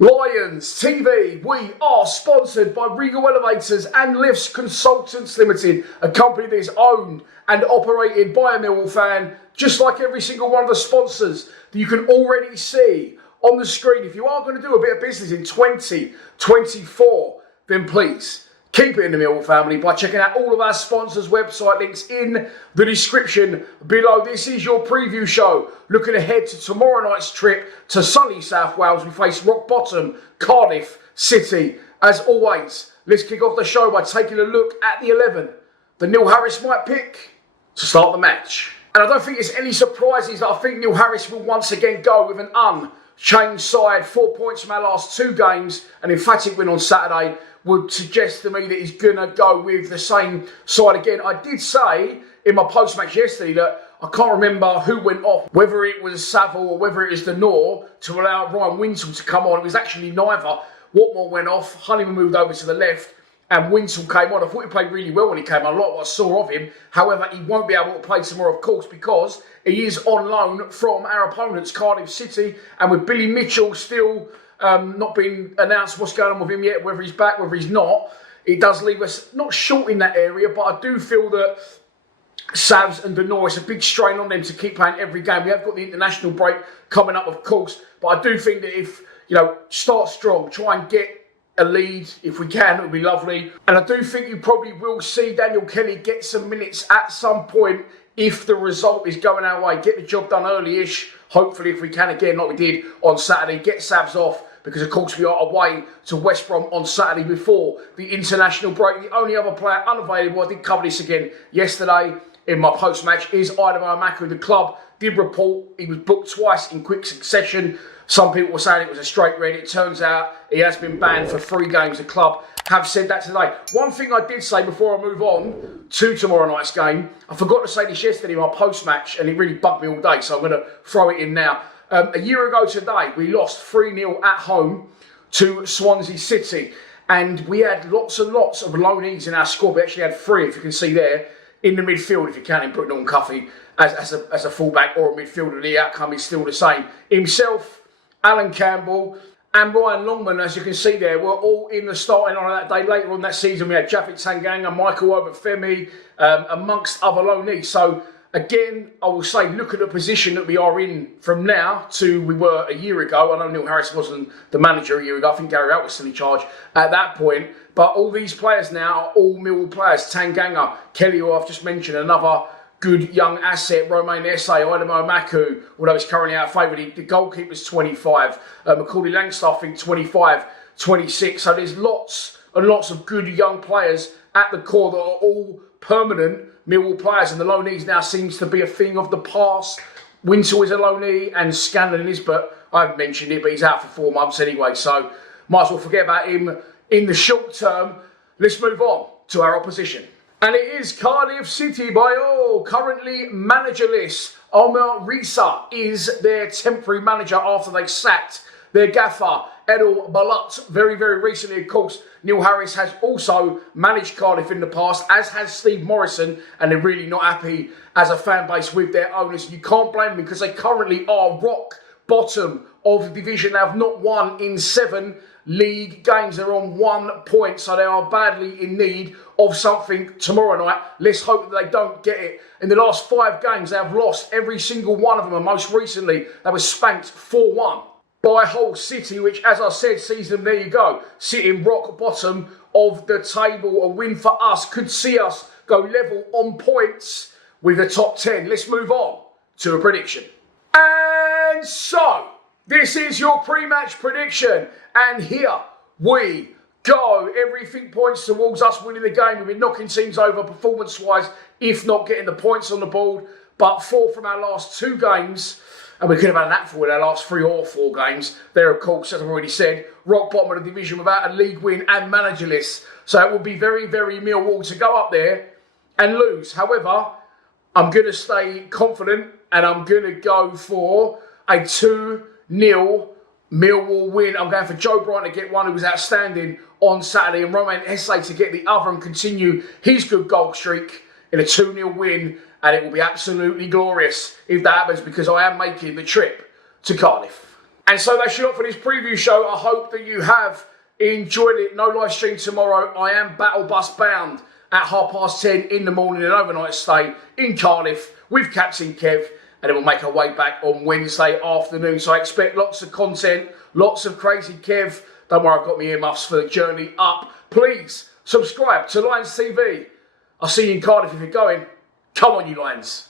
Lions TV, we are sponsored by Regal Elevators and Lifts Consultants Limited, a company that is owned and operated by a Millwall fan, just like every single one of the sponsors that you can already see on the screen. If you are going to do a bit of business in 2024, then please keep it in the Millwall family by checking out all of our sponsors' website links in the description below. This is your preview show, looking ahead to tomorrow night's trip to sunny South Wales. We face rock bottom Cardiff City. As always, let's kick off the show by taking a look at the 11 that Neil Harris might pick to start the match. And I don't think it's any surprises that I think Neil Harris will once again go with an unchanged side. 4 points from our last two games, an emphatic win on Saturday would suggest to me that he's going to go with the same side again. I did say in my post-match yesterday that I can't remember who went off, whether it was Saville or whether it was the Nor, to allow Ryan Winsell to come on. It was actually neither. Watmore went off, Honeyman moved over to the left, and Winsell came on. I thought he played really well when he came on. A lot of what I saw of him. However, he won't be able to play tomorrow, of course, because he is on loan from our opponents, Cardiff City, and with Billy Mitchell still not been announced what's going on with him yet, whether he's back, whether he's not. It does leave us not short in that area, but I do feel that Savs and Denor, it's a big strain on them to keep playing every game. We have got the international break coming up, of course, but I do think that if, start strong, try and get a lead if we can, it would be lovely. And I do think you probably will see Daniel Kelly get some minutes at some point if the result is going our way. Get the job done early-ish, hopefully, if we can again, like we did on Saturday. Get Savs off, because of course we are away to West Brom on Saturday before the international break. The only other player unavailable, I did cover this again yesterday in my post-match, is Idemo Amaku. The club did report he was booked twice in quick succession. Some people were saying it was a straight red. It turns out he has been banned for 3 games. The club have said that today. One thing I did say before I move on to tomorrow night's game, I forgot to say this yesterday in my post-match, and it really bugged me all day, so I'm going to throw it in now. A year ago today, we lost 3-0 at home to Swansea City, and we had lots and lots of loanees in our squad. We actually had 3, if you can see there, in the midfield, if you're counting Britton Cuffy as a fullback or a midfielder. The outcome is still the same. Himself, Alan Campbell, and Ryan Longman, as you can see there, were all in the starting line that day. Later on that season, we had Japhet Tanganga, Michael Obafemi, amongst other loanees. So, again, I will say, look at the position that we are in from now to we were a year ago. I know Neil Harris wasn't the manager a year ago. I think Gary Out was still in charge at that point. But all these players now are all Millwall players. Tanganga, Kelly, who I've just mentioned, another good young asset. Romain Esse, Idemo Amaku, although he's currently out of favour. The goalkeeper's 25. Macaulay Langstaff, I think, 25, 26. So there's lots and lots of good young players at the core that are all permanent Millwall players, and the loanees now seems to be a thing of the past. Winsell is a loanee and Scanlon is, but I haven't mentioned it, but he's out for 4 months anyway, so might as well forget about him in the short term. Let's move on to our opposition. And it is Cardiff City by all, currently managerless. Omar Risa is their temporary manager after they sacked their gaffer, Edel Balut, very, very recently. Of course, Neil Harris has also managed Cardiff in the past, as has Steve Morrison, and they're really not happy as a fan base with their owners. You can't blame them because they currently are rock bottom of the division. They have not won in 7 league games. They're on 1 point, so they are badly in need of something tomorrow night. Let's hope that they don't get it. In the last 5 games, they have lost every single one of them, and most recently, they were spanked 4-1 by Hull City, which, as I said, sees them, there you go, sitting rock bottom of the table. A win for us could see us go level on points with the top 10. Let's move on to a prediction. And so, this is your pre-match prediction. And here we go. Everything points towards us winning the game. We've been knocking teams over performance-wise, if not getting the points on the board. But 4 from our last 2 games. And we could have had that for our last 3 or 4 games. They're, of course, as I've already said, rock bottom of the division without a league win and managerless. So it will be very, very Millwall to go up there and lose. However, I'm going to stay confident and I'm going to go for a 2-0 Millwall win. I'm going for Joe Bryant to get one who was outstanding on Saturday, and Romain Esse to get the other and continue his good goal streak in a 2-0 win. And it will be absolutely glorious if that happens, because I am making the trip to Cardiff. And so that's your lot for this preview show. I hope that you have enjoyed it. No live stream tomorrow. I am battle bus bound at 10:30 in the morning, an overnight stay in Cardiff with Captain Kev, and then we'll make our way back on Wednesday afternoon. So I expect lots of content, lots of crazy Kev. Don't worry, I've got my earmuffs for the journey up. Please subscribe to Lions TV. I'll see you in Cardiff if you're going. Come on, you Lions.